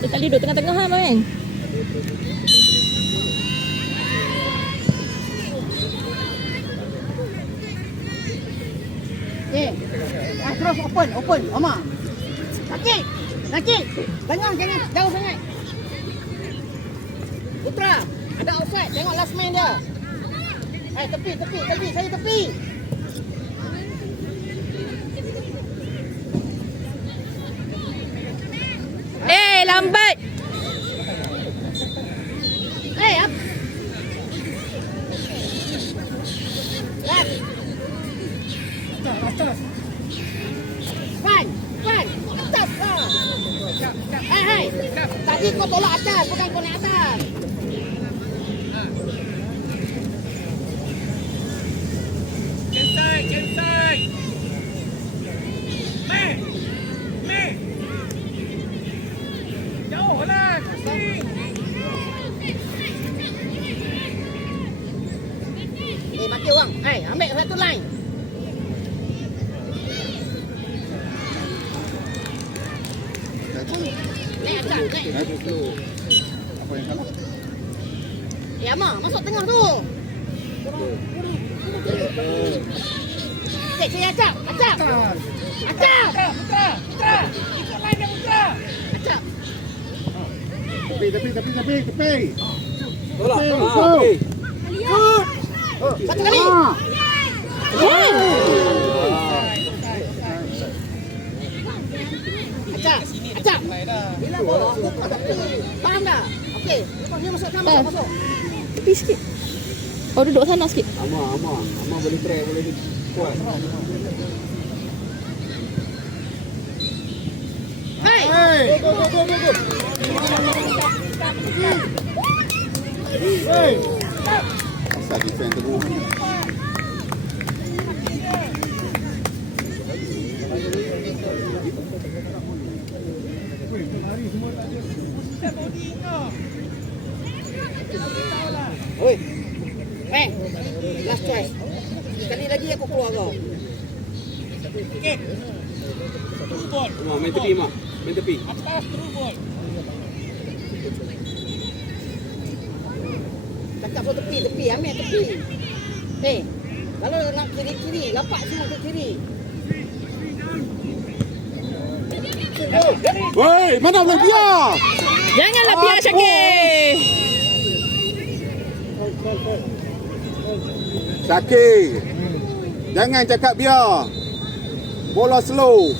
Dia tadi duduk tengah-tengah kan? Terus open. Omar. Nakik. Jangan jauh sangat. Putra, ada outside. Tengok last man dia. Tepi. Saya tepi. Lambat. Up. Left. Atas. Fine. Atas. Hai. Tadi kau tolak atas, bukan kau naik atas. Inside. Meh. Jauh lah. Mati orang. Ambil satu line. Naik atas. Apa yang salah? Amar, masuk tengah tu. Saya acap. Putra. Ikut line dia Putra. Acap. Tepi. Tolak. Okey. Satu kali. Acap. Bila bola buka tepi. Faham tak? Okey. Lepas dia masuk kamar, masuk. Tepi sikit. Oh, duduk sana sikit. Amar boleh try, boleh kuat. Hai. Go. Hey. Asal defend terus. Oi. Last choice. Sekali lagi aku keluar kau. Okey. Through ball. Main tepi. Atas through ball. Cakap so tepi. Ambil tepi. Kalau nak kiri, lapak semua ke kiri. Woi, mana boleh biar? Janganlah biar Syakir. Syakir. Jangan cakap biar. Bola slow.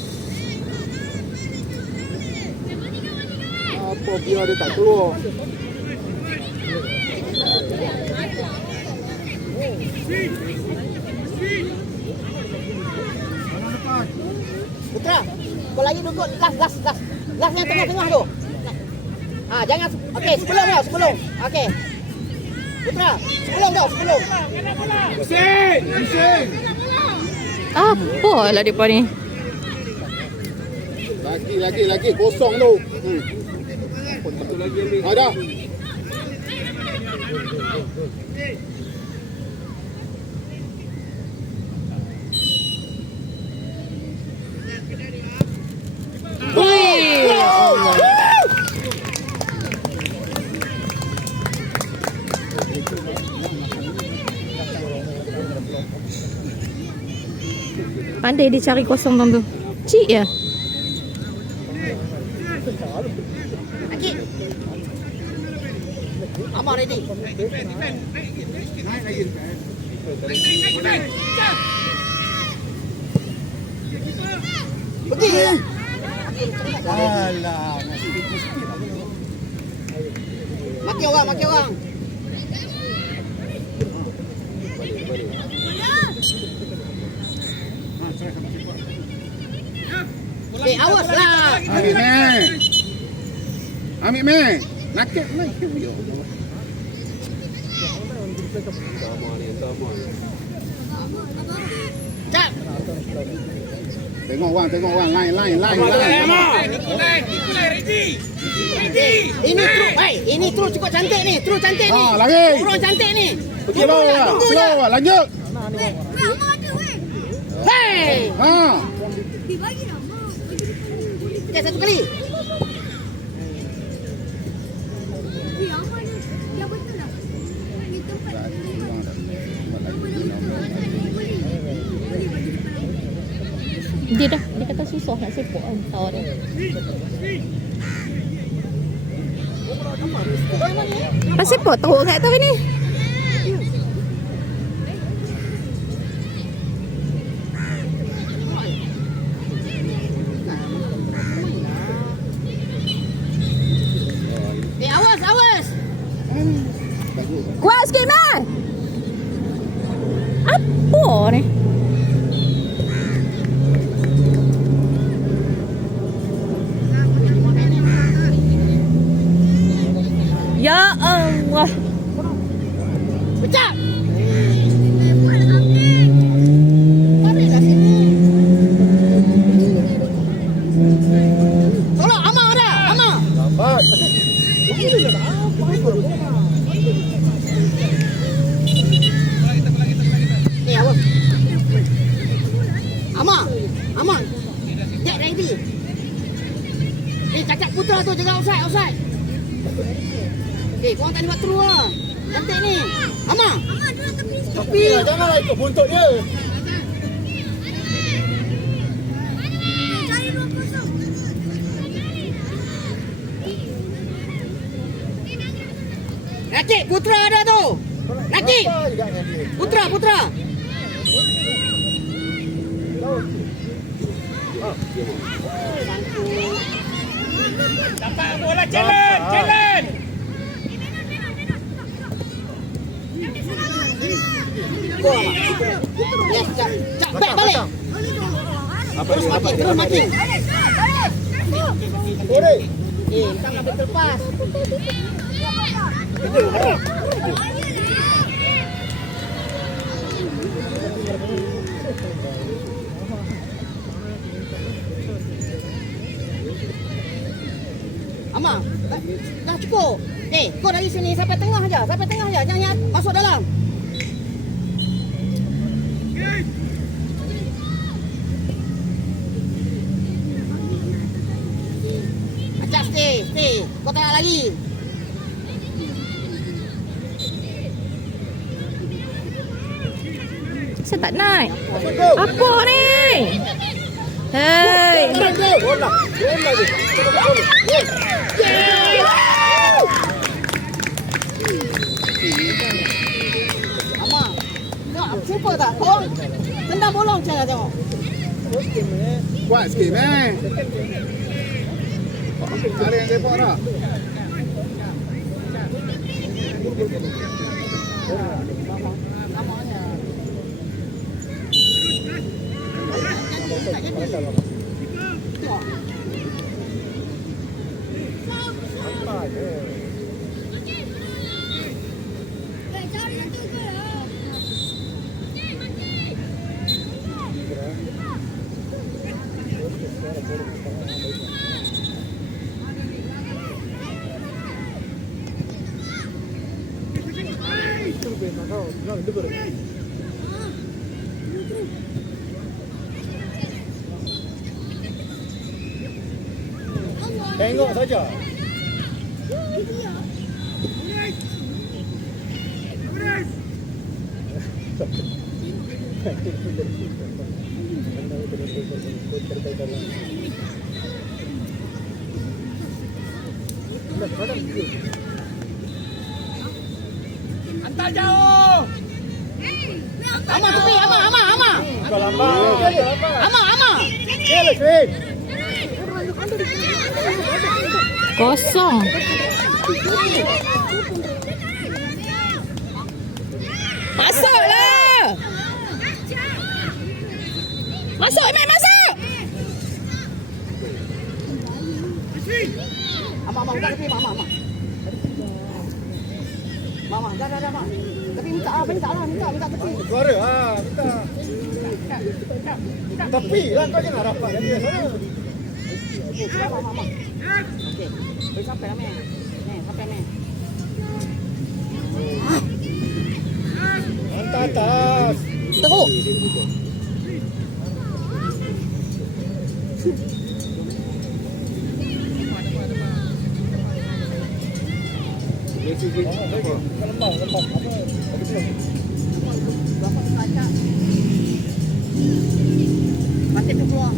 Apa biar dia tak keluar? Putra, kau lagi duduk last yang tengah-tengah tu. Jangan. Okey, sebelum. Okey. Putra, sebelum. Pusing. Apalah depa ni. Lagi kosong tu. Satu lagi ambil. Ada. Pandai dia cari kosong tu. Cik ya. Okey. Amar ready. Naik lagi. Pergi. Alah. Maki orang. Awas lah. Ambil meh. Nakik naik. Ya Allah. Sama ni. Cap. Tengok Wan, line. Amar jalan Amar. Ikut lain, ready. Ready. Ini true. Ini true cukup cantik ni. True cantik ni. Ha, lagi. Turun cantik ni. Slow lah, slow lah. Lanjut. Hey. Ha. Okey, satu kali. Dia kata susah nak sepok kan. Tahu dia. Pas sepok teruk kat tu ni. Awas. Kuat sikit man. Apa ni? Ya Allah. Pecah. Marilah sini. Tolong Amar dah. Amar. Lambat. Ni awas. Amar. Get ready. Cacat putra tu jaga offside. Korang tak boleh buat terus lah. Cantik ni. Amar. Tapi janganlah ikut buntut dia. Nakik, putra ada tu. Nakik. Putra. Dapat bola, jalan. Yes, cak back balik. Terus makin. Bukan nak terlepas. Amar, dah cukup. Kau dari sini sampai tengah aja. Jangan masuk dalam. Ajak stay. Kau tengah lagi. Saya tak naik. Apa ni? Hei. Amar, tengok super tak? Kau tendang bolong macam mana tengok? Kuat sikit man. Ada yang lepak dah. Tengok saja. Hantar jauh. Amar tepi, Amar. Amar. Kosong. Masuklah. Masuk, Iman, masuk. Amar, buka tepi, Amar. Dah, Amar. Tepi. minta lah, minta tepi. Suara ah, minta. Tepi lah kau jangan rapat dia sana. Okey, sama. Okey. Sampai lah meh. Sampai meh. Hantar atas. Teruk. Lembang. Apa? Bapak kaca. Batik tu keluar.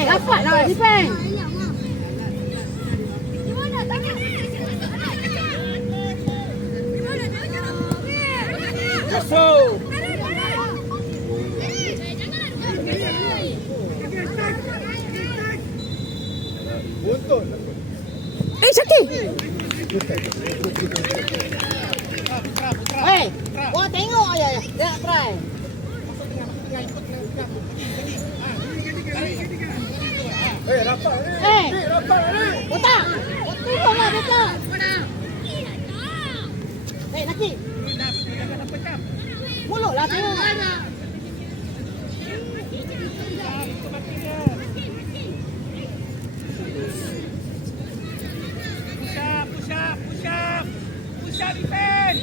Rapat lah, defend. Masuk. Buntut. Syakir. Wah tengok aja ya. Dia nak try. Rapat ni. Rapat ni. Botak. Tengok lah botak. Laki. Mulut lah tengok. Push up defend.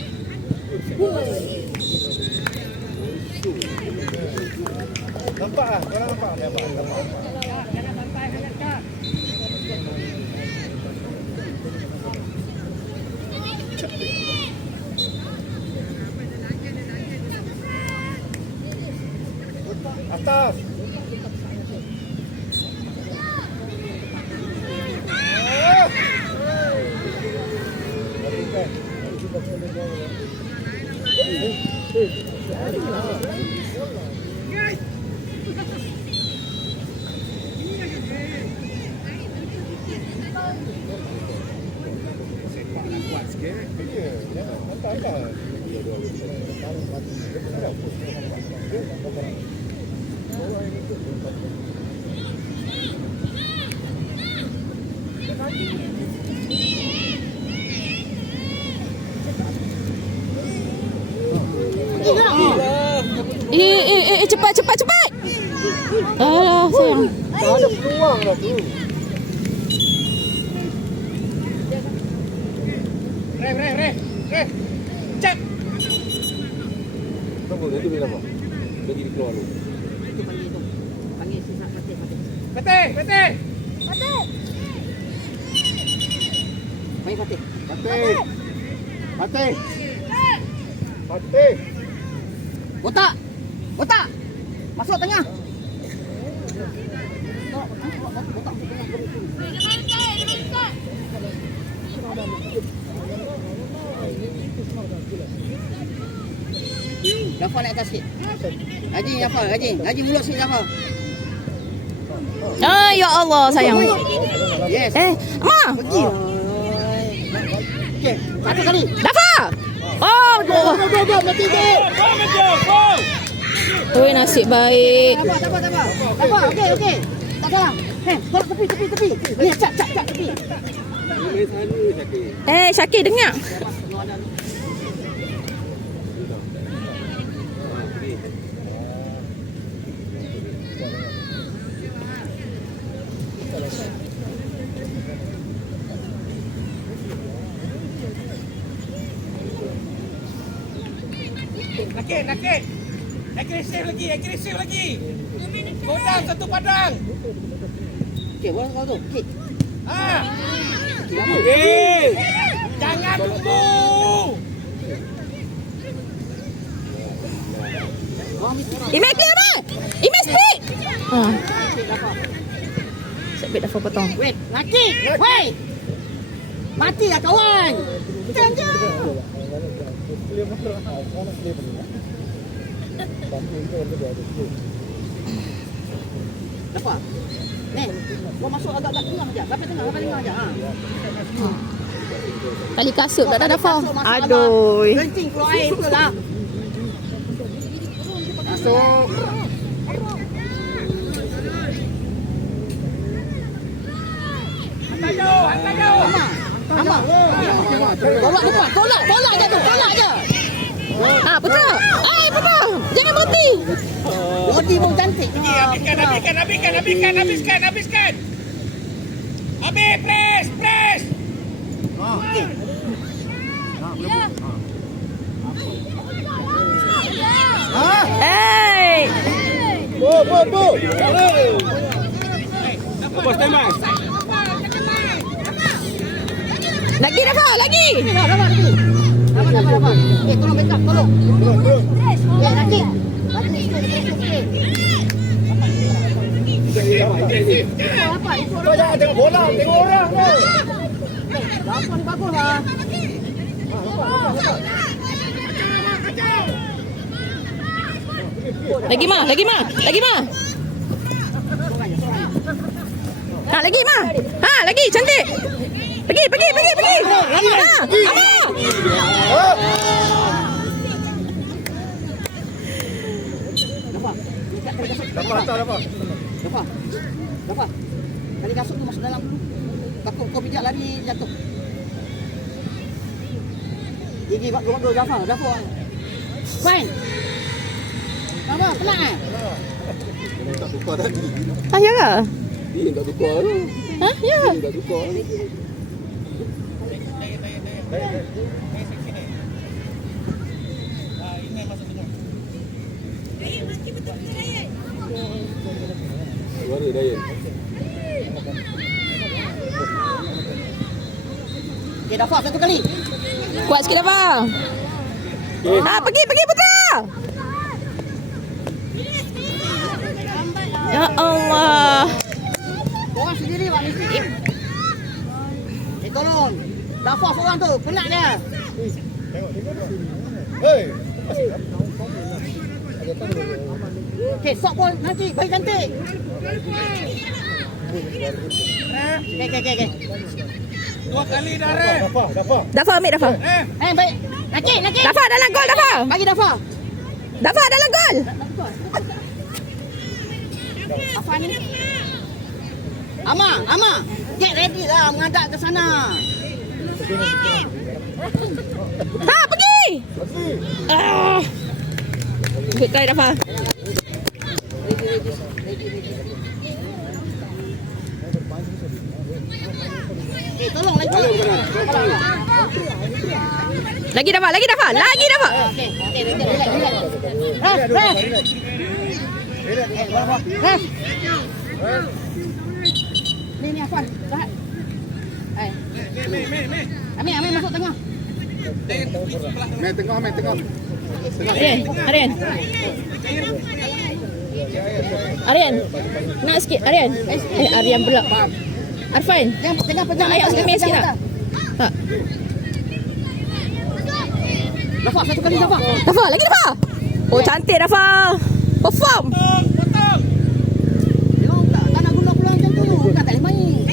Nampak ah, korang nampak. Nampak. Jangan santai hangatkan. Atas. Kuat sikit. Ya, hantar. Cepat. Alah, sayang. Dah ada peluang dah tu. Reh. Cep. Apa? Nanti bila apa? Bagi dia keluar dulu. Itu panggil tu. Panggil sisa Fatih. Patih. Panggil Fatih. Fatih. Botak. Masuk tengah. Jafar naik atas sikit. Haji mulut sikit Jafar. Ya Allah, sayang. Yes. Ma. Pergi. Okey, satu kali. Dafa. Oh, Go, mati dia. Oi, nasib baik. Tak apa. Okey. Tak salah. Tolak tepi. Ni cap tepi. Dia main sana Syakir. Syakir dengar. Nakit. Agresif lagi. Go down satu padang. Okey, bola kau tu. Okey. Jangan tunggu. Imej clear apa? Imej speed. Sebab Dafa potong. Wait, laki. Wait. Mati lah kawan. Jangan. Dapat Dafa. Nih, kau masuk agak-agak tengah aja. Sampai tengah aja. Ha. Tali kasut tak ada Dafa. Masuk, masuk, Aduh. Abang. Kencing keluar air tu lah. Masuk. Hantar jauh, hantar jauh. Amak. Tolak depan. Tolak je. Ha, betul. Betul. Jangan berhenti. Body pun cantik. Habiskan. Habis, press. Hey. Bo. Apa standby? Lagi Dafa, lagi. Dapat. Tolong backup, tolong. Lagi. Apa? Kau jangan tengok bola, tengok orang tu. Lapan bagus lah. Lagi mah. Ha, lagi mah. Ha, lagi cantik. Pergi. Dapat. Tali kasut tu masuk dalam. Takut kau pijak lari jatuh. Gigi bagus Jafar. Fine. Apa? Tenang eh? Tak tukar tadi. Ah, ya ke? Dia tak tukar tu. Ha, ya. Dia tak tukar. Mana Dayan? Okay, Dafa satu kali. Kuat sikit Dafa. Ha, pergi putra. Ya Allah. Korang sendiri Pak Mesti. Tolong. Dafa seorang tu, penat dia. Hei. Okay, sok pun nanti bagi cantik. Okay. 2 kali dah, Ref. Dafa ambil Dafa. Baik. Nakik. Dafa dalam gol Dafa. Bagi Dafa. Dafa dalam gol. Apa ni? Ama. Get ready lah menghadap ke sana. Ha, pergi. Good try Dafa. Tolong lagi. Lagi Dafa. Okay, relax. Ref. Ni Afan. Tahan. Hai. Ambil masuk tengah. Main tengah. Aryan. Nak sikit Aryan. Aryan pula. Arfan. Jangan pejam Ayat sikit sikit tak? Ha. Dafa satu kali Dafa. Dafa, lagi Dafa. Oh, cantik Dafa. Perform. Potong. Dia tak nak guna peluang macam tu. Bukan tak boleh main.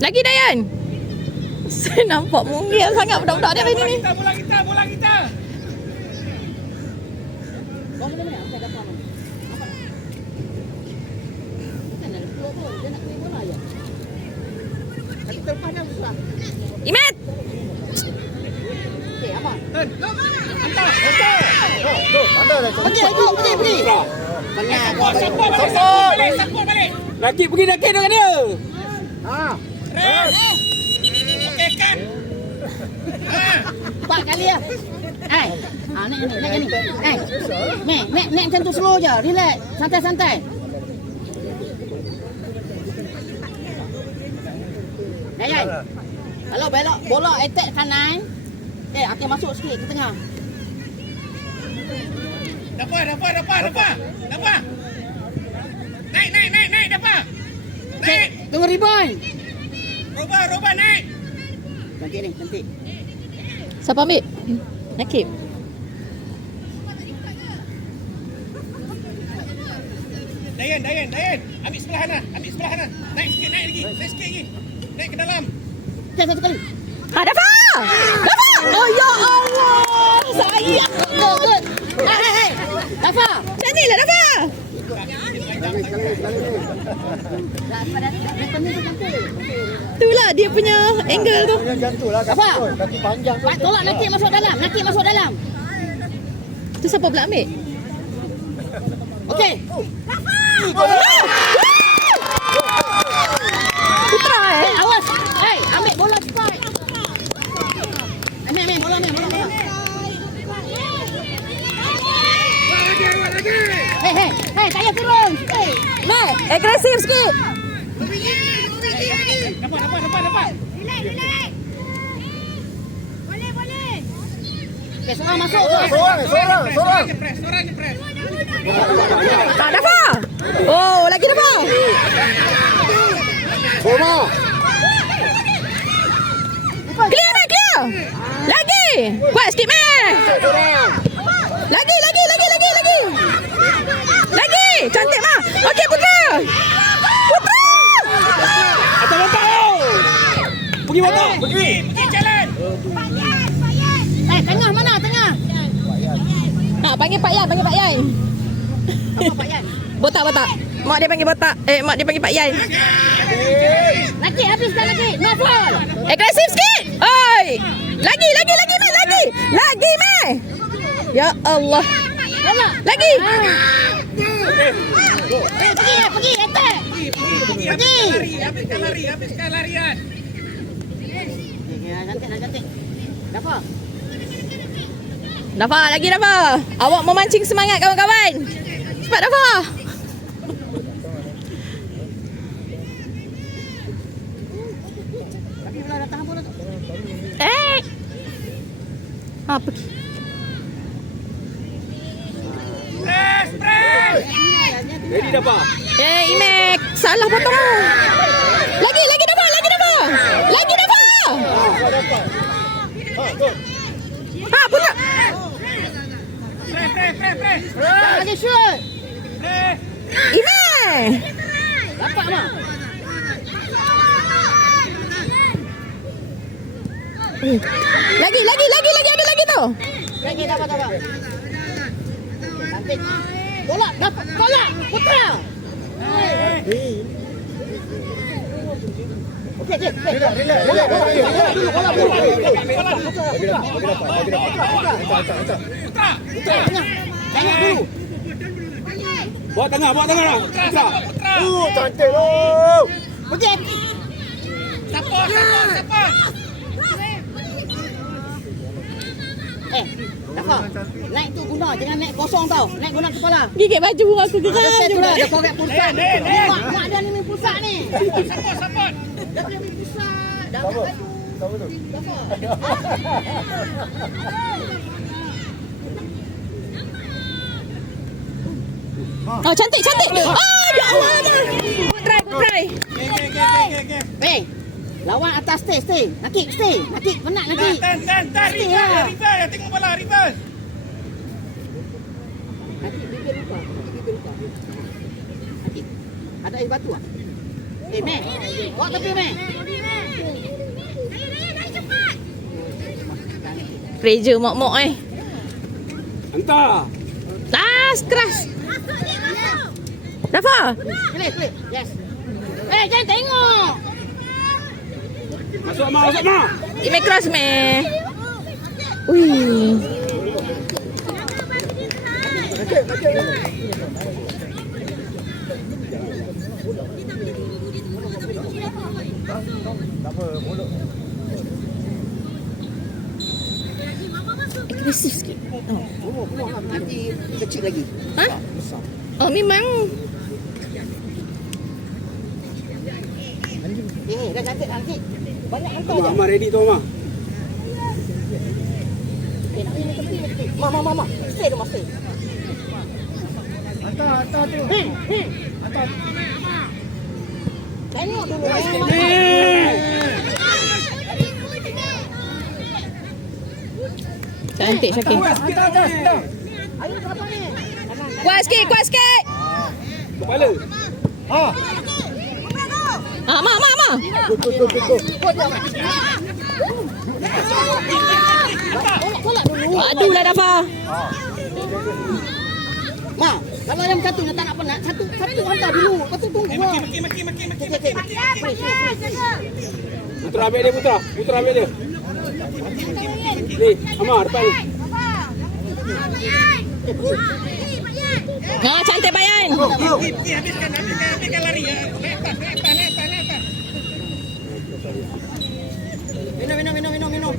Lagi Dayan. Saya nampak munggil sangat budak-budak dia hari ni. Bola kita. Kau boleh mana? Saya Dafa. Bukan ada peluang pun. Dia nak main bola je. Tapi terlepas dah susah. Imet. Okey, Abang. Hantar. Pergi. Sambung balik. Nakik pergi dengan dia. Ref. Okey, kan. 4 kali lah. Naik macam tu slow je. Relax. Santai. Dayan. Kalau belok bola attack kanan. Akan masuk sikit ke tengah. Dapat. Naik, dapat. Naik. Tunggu rebound. Robah naik. Cantik. Siapa ambil? Nakib. Dayan. Ambil sebelah sana. Naik sikit lagi. Naik ke dalam. Okey, satu kali. Dafa! Oh ya Allah. Sayang. Good. Hey. Dafa. Macam ni lah Dafa. Itulah dia punya angle tu. Macam tu lah. Apa? Kaki panjang tu. Pak tolak Nakik masuk dalam. Tu siapa pula ambil? Okey. Putra Hey, awas. Hey, ambil bola cepat. Ambil bola. Hey, tak payah turun. Hey. Mek, agresif sikit. Dapat. Okay, seorang masuk. Seorang. Seorang je press. Tak Dafa. Oh, lagi Dafa. Clear Mek, clear. Lagi. Kuat sikit Mek. Lagi. Lagi. Cantik Mak. Okey Putra. Atas batak tau. Pergi batak. Pergi jalan. Eh, tengah mana? Tengah. Panggil Pak Yan. Apa Pak Yan? Botak. Mak dia panggil botak. Mak dia panggil Pak Yan. Nakik habis dah lagi. No foul. Agresif sikit. Oi. Lagi Mek, lagi Mek. Ya Allah. Bola. Lagi. Pergi, attack. Habiskan larian. Cantik. Dapat. Dafa, lagi Dafa. Awak memancing semangat kawan-kawan. Cepat Dafa. Tapi bola datang bola tu. Pergi. Press. Ready dah pak? Imek. Salah potong. Lagi Dafa. Putra. Press. Lagi shoot. Press. Imek. Dapat mah. Lagi ada lagi tu. Lagi dapat. Cantik. Bola dapat. Bola. Putra. Okey. Relax. Bola. Bagi dapat. Tengok dulu. Bawa tengah lah. Putra. Cantik tu. Pergi. Support. Dapat. Naik tu guna. Jangan naik kosong tau. Naik guna kepala. Gigit baju aku geram Saya tu juga. dah korek pusat. Nen. Mak dia ni main pusat ni. Support. Dia boleh main pusat. Dah Siapa? baju. Siapa tu? Oh, cantik. Oh, ya Allah. Try. Hey. Lawan atas stay. Nakik stay. Nakik penat Nakik. Tan. Reverse. Tengok bola reverse. Nakik bibir lupa. Nakik. Ada air batu ah? Meh. Bawa tepi Meh. Pressure mok-mok Hantar. Keras. Dafa. Clear. Yes. Jangan tengok. Masuk mak. Imek keras Mek. Ui. Agresif sikit. Nanti kecil lagi. Oh, memang. Dah cantik Nakik. Banyak hantar je. Mama ready tu Mama. Nak main tepi. Mama. Stay rumah stay. Hantar tu. Hantar. Tengok dulu. Cantik Syakir. Hantar. Ayo berapa ni? Kuat sikit. Kepala. Ha. Ma. Go. Tolak dulu. Aduh lah Dafa. Ma, kalau yang satu tak nak penat, satu hantar dulu. Lepas tu tunggu. Maki. Putra ambil dia, Putra. Putra ambil dia. Ni, Amar depan ni. Cantik Bayan. Habiskan lari ya. Lepas. Minum.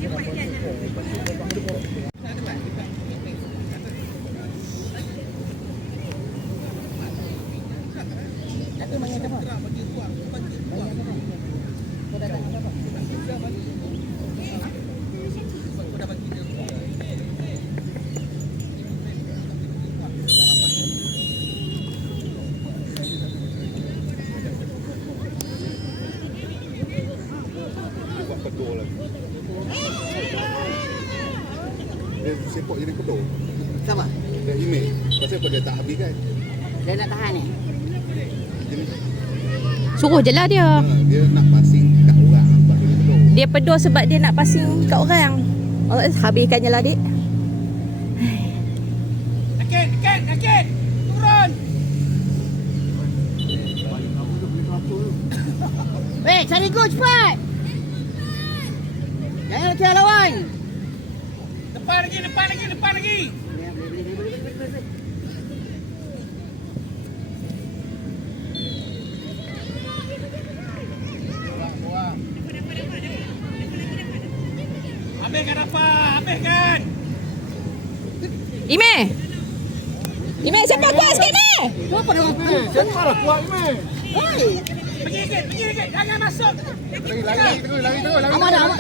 Kedua lagi. Dia sepak jadi kedua. Siapa? Dia email. Pasal apa dia tak habis kan? Dia nak tahan ni. Jadi, Suruh je lah dia. dia nak passing kat orang. Lepas tu dia kedua. Dia pedul sebab dia nak passing kat orang. Allah habiskan je lah dik. Akid. Turun. Weh, cari gol cepat. Jangan kira lawan. Depan lagi. Habiskan apa? Habiskan. Ime siapa kuat sikit ni? Kenapa dia orang tu? Siapa lah kuat email? Hei, Pergi sikit. Jangan masuk. Lari terus. Amat.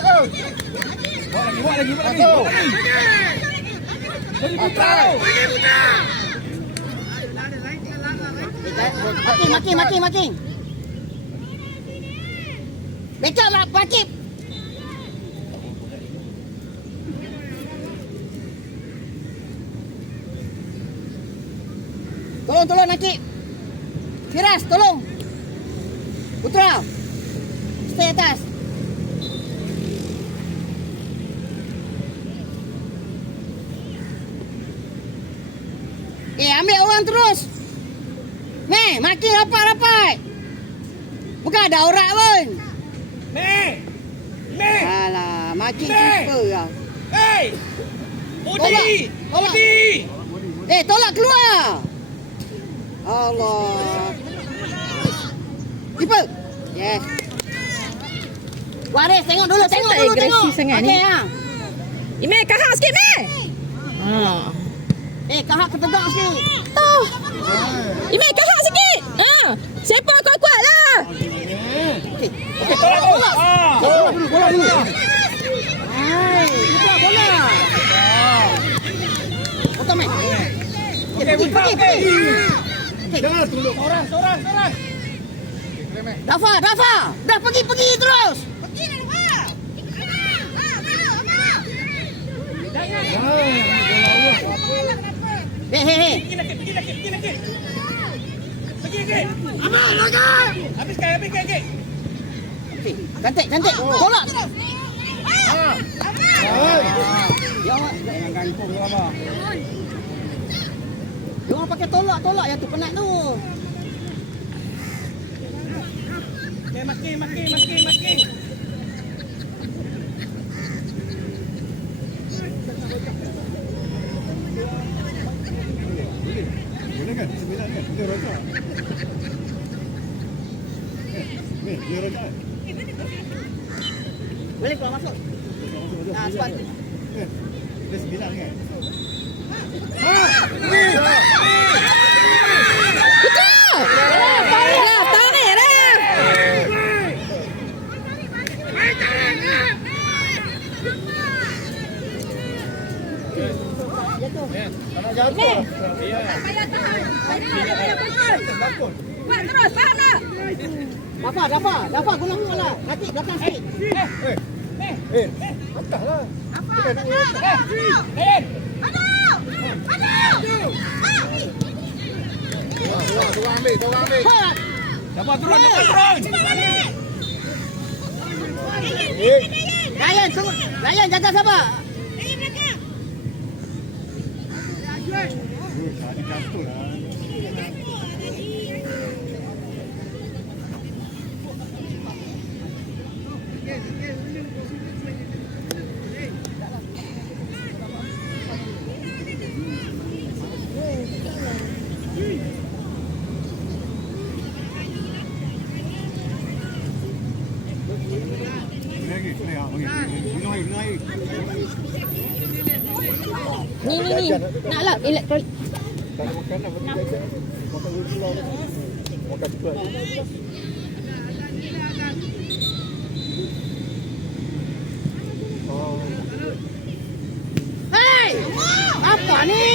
Buat lagi. Maki. Becak lah, pakip. Tolong Nakib. Firas, tolong. Putra. Stay atas. Ambil orang terus. Makin rapat. Bukan ada orang pun. Meh. Alah, makin super lah. Hey. Udi. Tolak keluar. Allah. Keeper. Yes. Waris, tengok dulu. Agresi sangat ni. Ha. Ime kahak sikit ni. Kahak ketegak sikit. Tuh. Ime kahak sikit. Siapa kuat-kuat lah. Tolak dulu. Hai, bola. Potong main. Pergi. Jangan tunduk. Seorang. Dafa. Dah pergi terus. Hei. Pergi lagi. Pergi. Aman, lagi. Habiskan. Okey, cantik. Tolak. Jangan gantung lama. Dia orang pakai tolak yang tu penat tu. Makin. Boleh kan? 9 kan? Dia rojak. Dia rojak. Boleh keluar masuk. Sebab tu. Dia 9 kan? Tarik dah. Nak jatuh. Buat terus, faham tak? Dafa guna bola. Nanti belakang sikit. Atas lah. ambil, kau orang ambil. Dapat turun, dapat turun. Ryan, tunggu. Ryan, jaga sabar. Tadi jatuh lah. Lagi, minum air. Ni. Naklah elektron. Tak nak makan nak makan jajan. Makan dulu pulau. Makan cepat. Hei! Apa ni?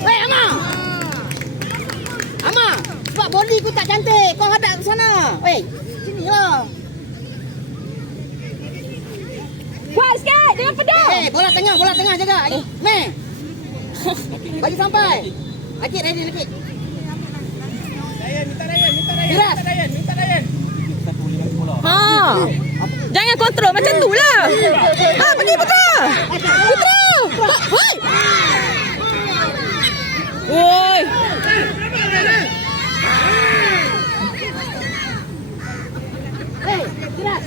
Hei, Ama! Ama, sebab body ku tak cantik. Kau hadap ke sana. Hei, sini lah. Kuat sikit, jangan pedal. Hei, bola tengah jaga. Meh. Bagi sampai. Akid ready lagi. Minta Ryan. Firas. Minta Ryan. Ha. Jangan kontrol macam tu lah. Ha, pergi Putra. Hoi. Woi. Hei, Firas.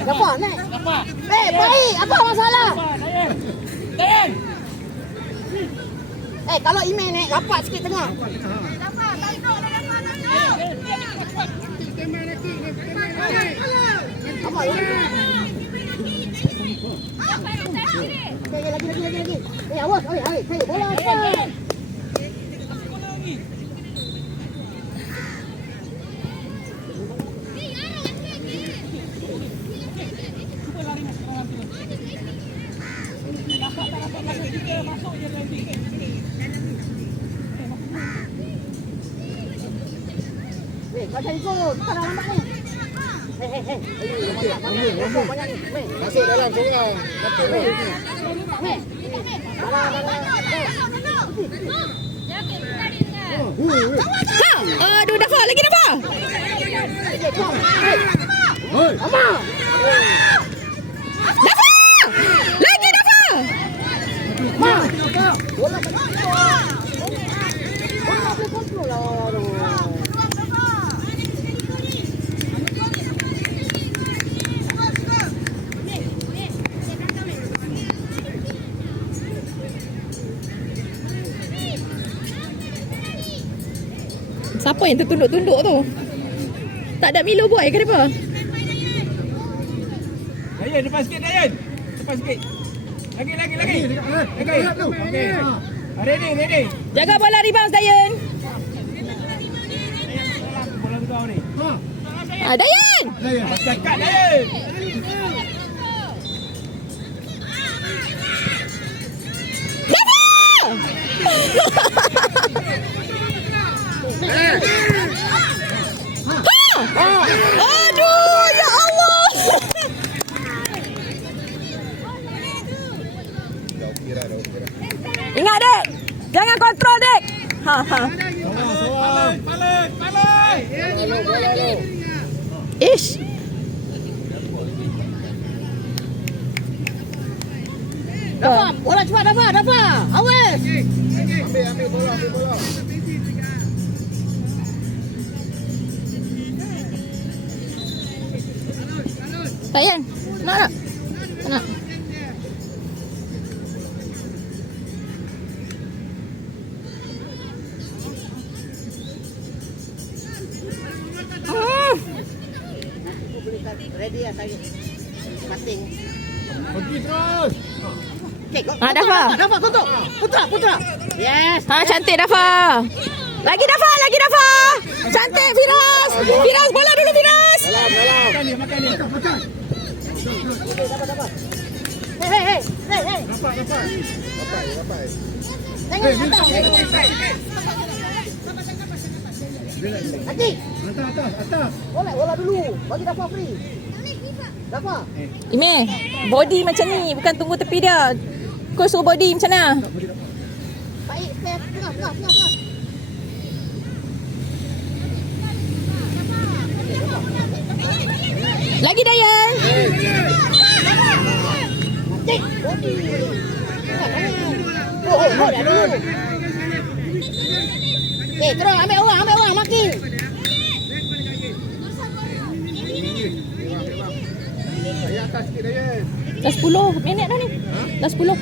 Dapat, Nek. Hei, baik. Apa masalah? Ryan. Kalau email, Nek, rapat sikit tengah. Apa ya? Lagi. Awas. Hei, bola apa? Kau cari ikut. Kita dah lambat ni. Hei. Banyak ni. Masuk dalam seorang. Dapat ni. Hei. Aduh, Dafa. Lagi Dafa. Ama. Dafa. Lagi Dafa. Ma. Bola tengah. Bola boleh kontrol lah. Siapa yang tertunduk-tunduk tu? Tak ada Milo boy ke apa? Ryan, depan sikit Ryan. Depan sikit. Lagi. Okey. Ready. Jaga bola rebound Dayan. Bola kau ni. Dayan. Cakap Ryan. Aduh, ya Allah. Ingat dek, jangan kontrol dek. Ha. Seorang. Balik. Ish. Dafa, bola cepat Dafa. Awas. Ambil bola. Dayan, nak. Nak. Ready ya saya. Cutting. Pergi terus. Okey, Dafa. Dafa tutup. Putra. Yes. Ha, cantik Dafa. Lagi Dafa. Cantik Firas. Firas, bola dulu Firas. Dalam. Makan ni. Dapat. Hei. Dapat. Tengok atas. Lagi. Atas. Bola dulu. Bagi Dafa free. Dafa. Ime, body macam ni, bukan tunggu tepi dia. Kau suruh body macam mana? Baik Baik, tengah. Lagi Dayan. Cik. Oh, dah dulu. Terus ambil orang, maki. Ayah atas sikit Dayan. Dah 10 minit dah ni. Dah 10.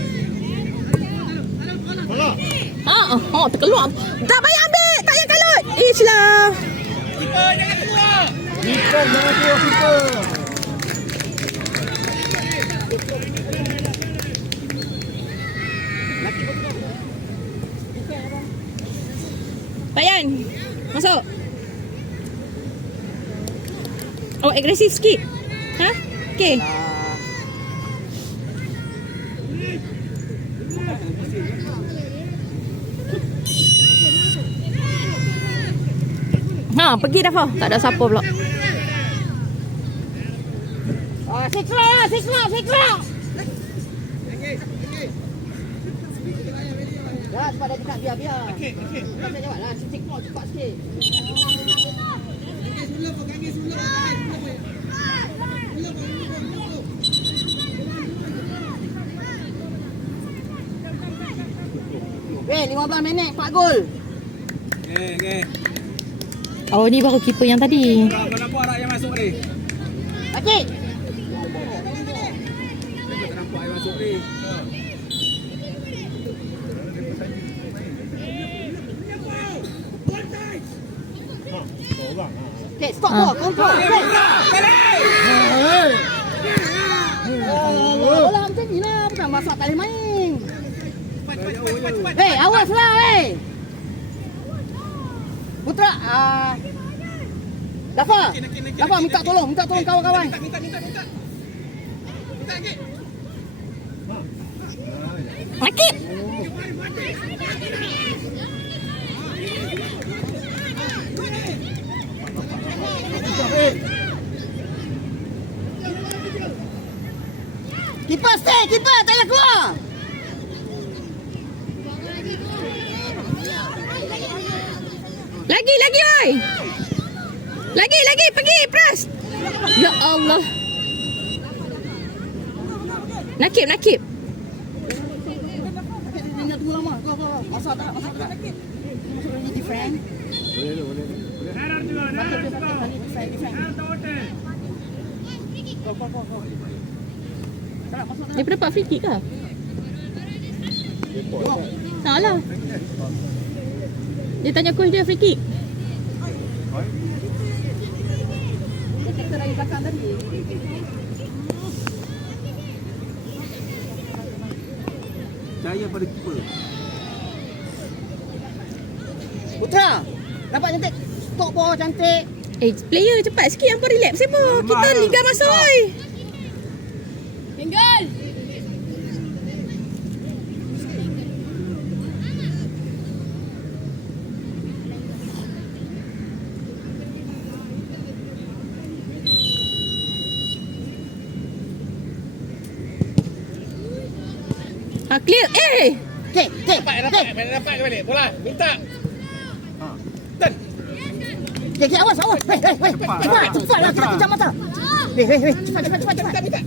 Terkeluar. Tak payah ambil. Tak payah kalut. Islah. Keeper jangan keluar. Keeper jangan keluar keeper. Bayan. Masuk. Oh, agresif sikit. Ha? Okey. Pergi dah, Fah. Tak ada siapa pula. Sik keluar. Dah, cepat dah dekat, biar. Okey. Tak saya jawab lah, sik keluar cepat sikit. Weh, 15 minit, 4 gol. Okey. Oh, ni baru keeper yang tadi. Mana buat orang yang masuk ni? Okey. Tak nampak yang masuk ni. Okey, stop ball, control. Bola macam ni lah, bukan masak tak boleh main. Cepat. Hei, awas lah, hei. Putra, Dafa, minta tolong kawan-kawan. Minta lagi. Sakit. Keeper stay, tak payah keluar. Lagi, oi. Lagi, pergi, Pras. Ya Allah. Nakib. Dia tunggu lama. Go. Masak tak? Masuk lagi different. Boleh. Go. Dia dapat free kick ke? Salah. Dia tanya coach dia free kick. Kita lagi belakang tadi. Percaya pada keeper. Putra, dapat cantik. Stok bawah cantik. Player cepat sikit, hampa relax siapa? Kita liga masuk oi. Tinggal. Clear. Okey. Dapat ke balik. Bola, minta. Turn. Okey, awas. Hei. Cepat lah, kita kejam mata. Hei, cepat. Minta.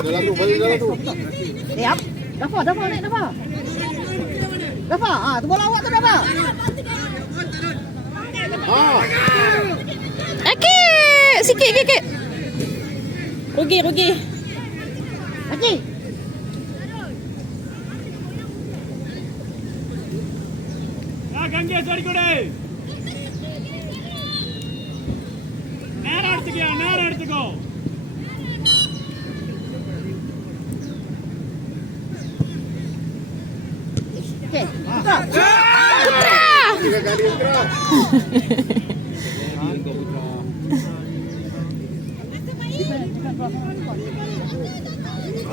Dalam tu, balik dalam tu. Up. Dafa, naik Dafa. Dafa, tu bola awak tu Dafa. Okey, sikit. Rugi. Okey. ಗಂಗೆ ಸರಿ ಕೊಡಿ ನೇರ ಎಡ್ತುಕೋ Okey. Putra. Tiga kali Putra.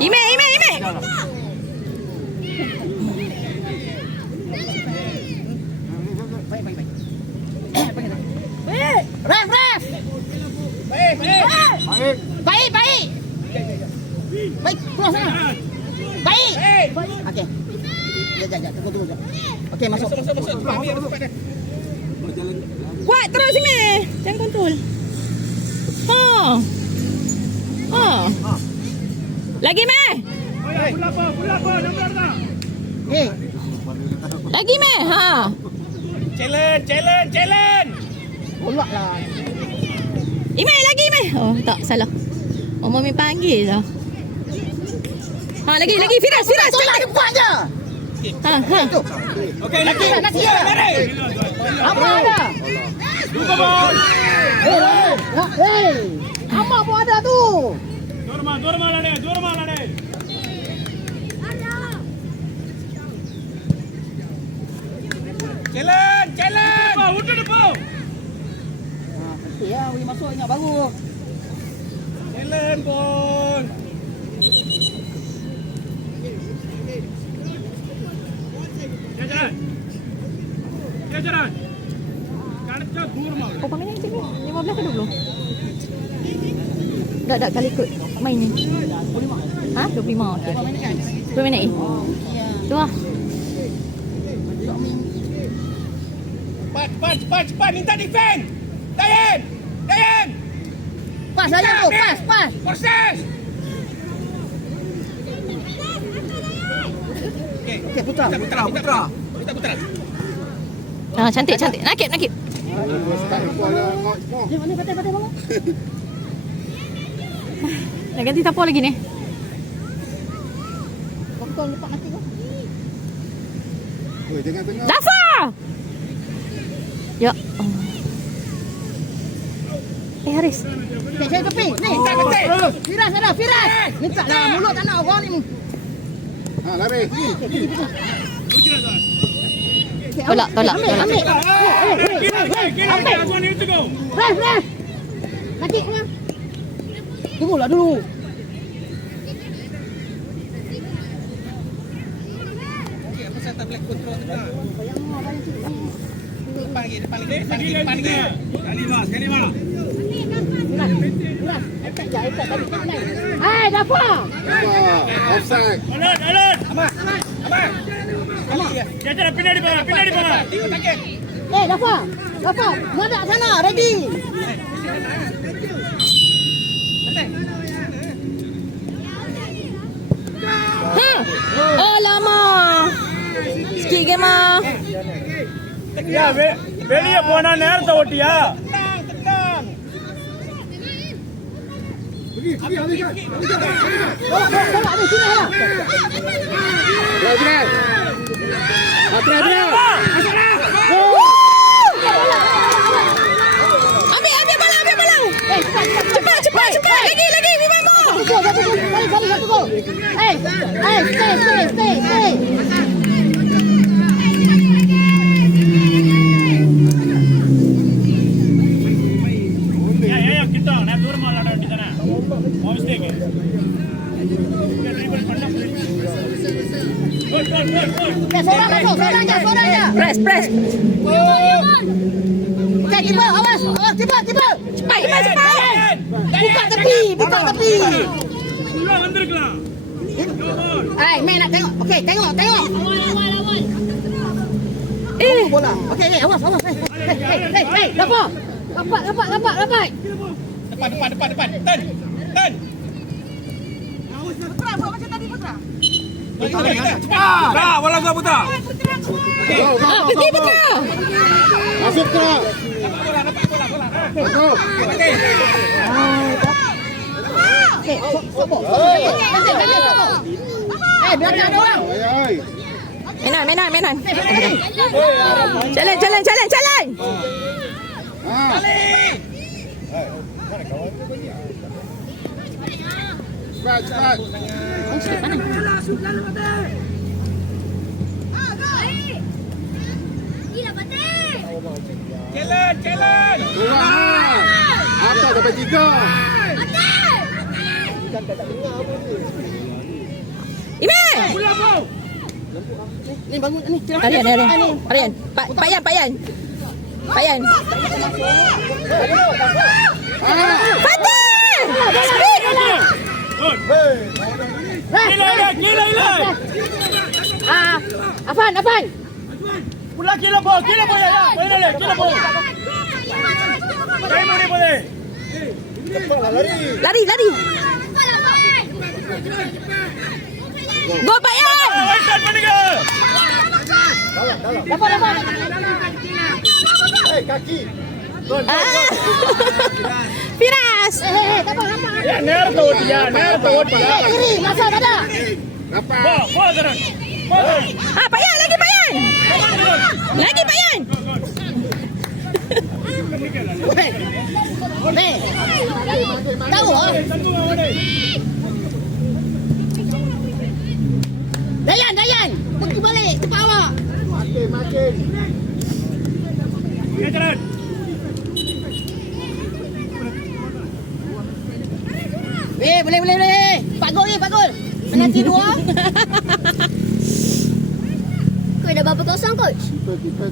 Ime. Baik. Ref. Baik. Baik. Baik, cross sana. Baik. Okey. Jap. Tunggu jap. Okey, masuk. Masuk. Ambil tempat dia. Kuat terus sini. Jangan kontrol. Lagi meh. Eh, Lagi meh. Challenge. pulak lah. Imeh lagi meh. Oh, tak salah. Oh, Mami panggil lah. Lagi Firas. Tolak cepat je. Tu. Okey, lagi. Mari. Apa ada? Hei. Apa pun ada tu. Challenge. Okey ya, boleh masuk ingat baru. Challenge, Bol. Oh, pemain yang sini 15 ke 20? Tak kali ikut main ni. 25. Okey. 2 minit ni. Tu lah. Cepat. Minta defend. Dayan. Pas saja tu, pas. Proses. Okey, putra. Minta putra. Cantik. Nakip. Mana patah bola? Nak ganti tapo lagi ni. Kau lepak mati kau. Tengah-tengah. Dafa! Ya. Haris. Okey, saya tepi. Ni, Firas ada, Firas. Minta lah mulut tak nak orang ni. Lari. Tolak. Ambil. Fresh. Nanti kau. Tunggulah dulu. Apa saya tak boleh kontrol tengah. Depan lagi. Kali mas. Firas. Hai, Dafa. Offside. Amar. Pinnadi போங்க. Dafa. Mana sana, ready. Alamak. Sikit game ah. வெளியே போனா நேரத்தை ஓட்டியா Tenang. Tolak ni, sini lah. Adrian. Ambil bola. Cepat. Lagi. Memang mau. Satu gol. Hey, stay. Ya kita நான் தூரமா விளையாட வேண்டியதானே mistake Seorang je. Press. Okey, keeper, awas, keeper. Cepat. Buka tepi. உள்ள வந்திருக்கலாம் Main nak tengok. Okey, tengok. Bola. Okey, awas. Hey, Dafa. Rapat. Depan. Turn. Putra, macam tadi Putra. cepat bola gua putra Pergi Putra. Masuk Putra. Masuk. Okey, sobok. Belakang ada orang. Ai. Mainan. Challenge. Cepat. Challenge. Kurang. Apa dapat 3? Ime. Ni bangun ni. Arian. Pak Yan. Fatih! Speed! Afan. Pula kila bola ya. Boleh le, kila bola. Kaya mo ni boleh. Lari. Gol Pak Yan. Aisyah Paniga. Dapat. Kaki. Firas. Dapat. Ya, nerto dia. Kiri, masuk dada. Bola jalan. Bola. Pak Yan, lagi Pak Yan. Lagi Pak Yan. Nih. Tahu ah. Dayan. Pergi balik cepat awak. Makin. Ya jalan. Boleh. Pak gol. Penalti 2. Kau dah berapa kosong, coach? Kita.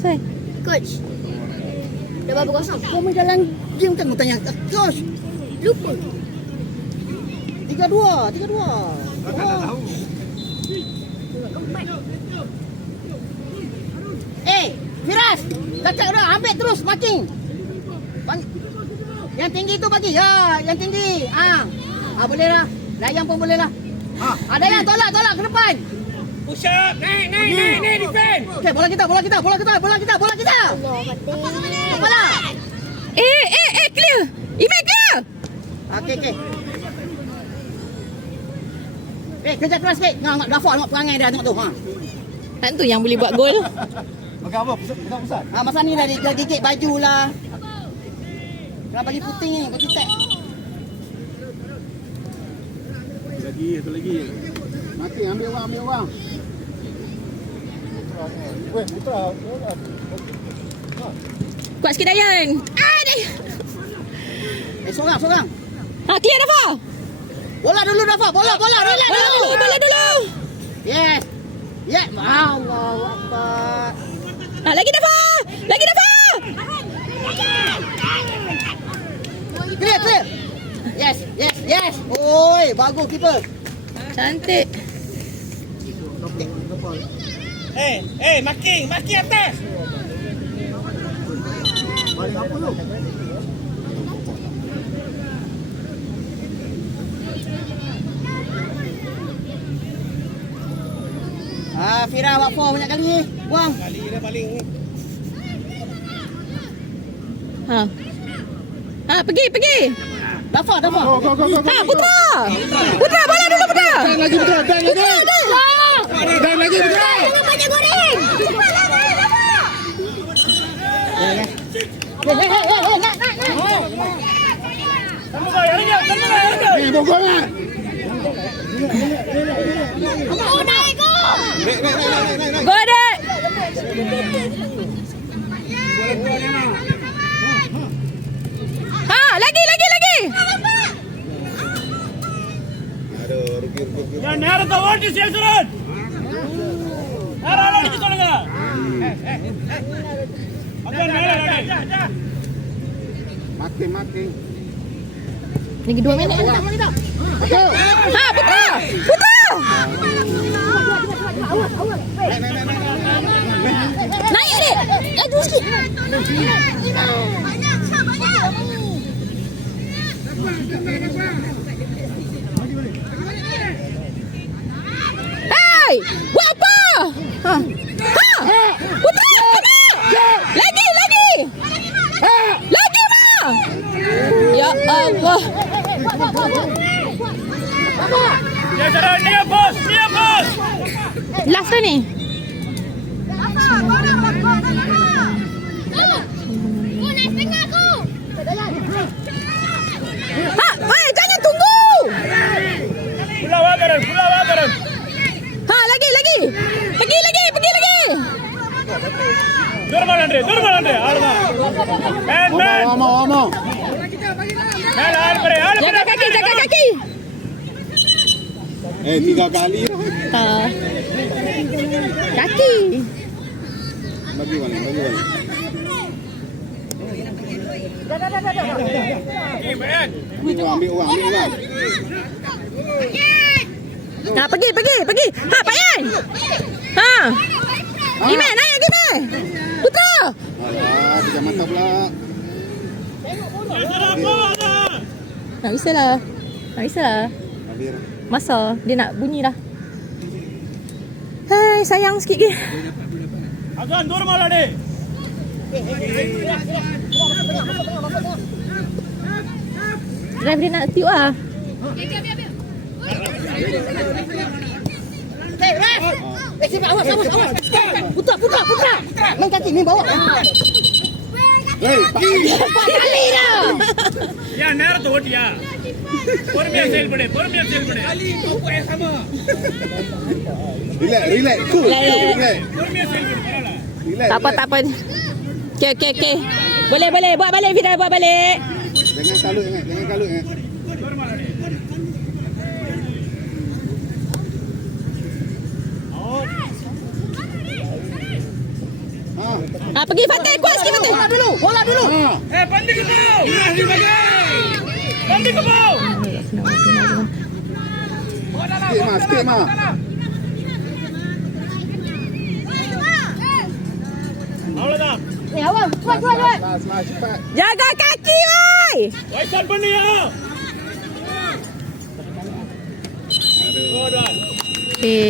Say. Coach. Dah berapa kosong? Kau main dalam game kan tanya coach. Lupa. 3-2. Firas, cakap dah ambil terus marking. Yang tinggi tu bagi. Ya, yang tinggi. Boleh lah. Layang pun boleh lah. Ada yang tolak ke depan. Push up. Naik defend. Okey, bola kita. Allah, Bola. Clear. Iman clear. Okey. Kerja keras sikit. Dah fall tengok perangai dia tengok tu. Tak tu yang boleh buat gol. Pegang apa? Pegang pusat. Masa ni dah gigit baju lah. Kena bagi puting ni, bagi tag. Satu lagi. Mati, ambil orang. Weh, putra. Kuat sikit Dayan. Aduh. Seorang. Clear Dafa. Bola dulu Dafa. Bola Bola dulu. Yes. Ya, Allahu Akbar. Lagi Dafa. Clear. Yes. Oi, bagus keeper. Cantik. Marking atas. Balik apa tu? Fira buat foul banyak kali. Buang. Kali dah paling. Pergi. Dafa. Go. Putra, bola dulu Putra. Dan lagi. Dan lagi. jangan banyak goreng. Naik. Ni bogol lah. Oh, naik go. Gol dek. Lagi. Aduh, rugi. Ya, நேரத்தை ஓட்டி சேர்த்துறேன். யாரால அடிக்க சொல்லுங்க. அங்க மேல அடி. Makin. Lagi 2 minit. Putra. Naik dek. Laju sikit. Hey, buat apa? Putra, lagi. Lagi Ma. Ya Allah. Ya, jalan dia bos. Last dah ni. Kau naik tengah aku. Jangan tunggu. Pulau Wagaran. Lagi. Pergi lagi. Durmal Andre. Aduh. Man. Omong. Man, ஆள் Jaga kaki. 3 kali. Kaki. Bagi balik. Ambil orang. Ha, pergi. Ha, Pak Yan. Ha. Iman, naik Iman. Putra. Alah, pejam mata pula. Tak bisalah. Habis. Masa dia nak bunyi dah. Hai, sayang sikit ke. Agak normal ada. Drive dia nak tiup lah. Hey, Ref! Sini, awas. Putra. Main kaki, main bawah. Hei, Pak. Kali dah. ஏன் நேரத்தை ஓட்டியா பொறுமையா செயல்படு Relax. Cool. Relax. Relax. Tak apa. Okey. Boleh. Buat balik, Fida. Buat balik. Jangan kalut ingat. Ha, pergi Fatih. Kuat sikit Fatih. Bola dulu. Eh, bandi ke bawah. Bandi ke bawah. Sikit, Ma. அவ்வளவுதான் Awas, cepat. Mas, cepat. Jaga kaki, oi. வைசான் பண்ணியா Okey.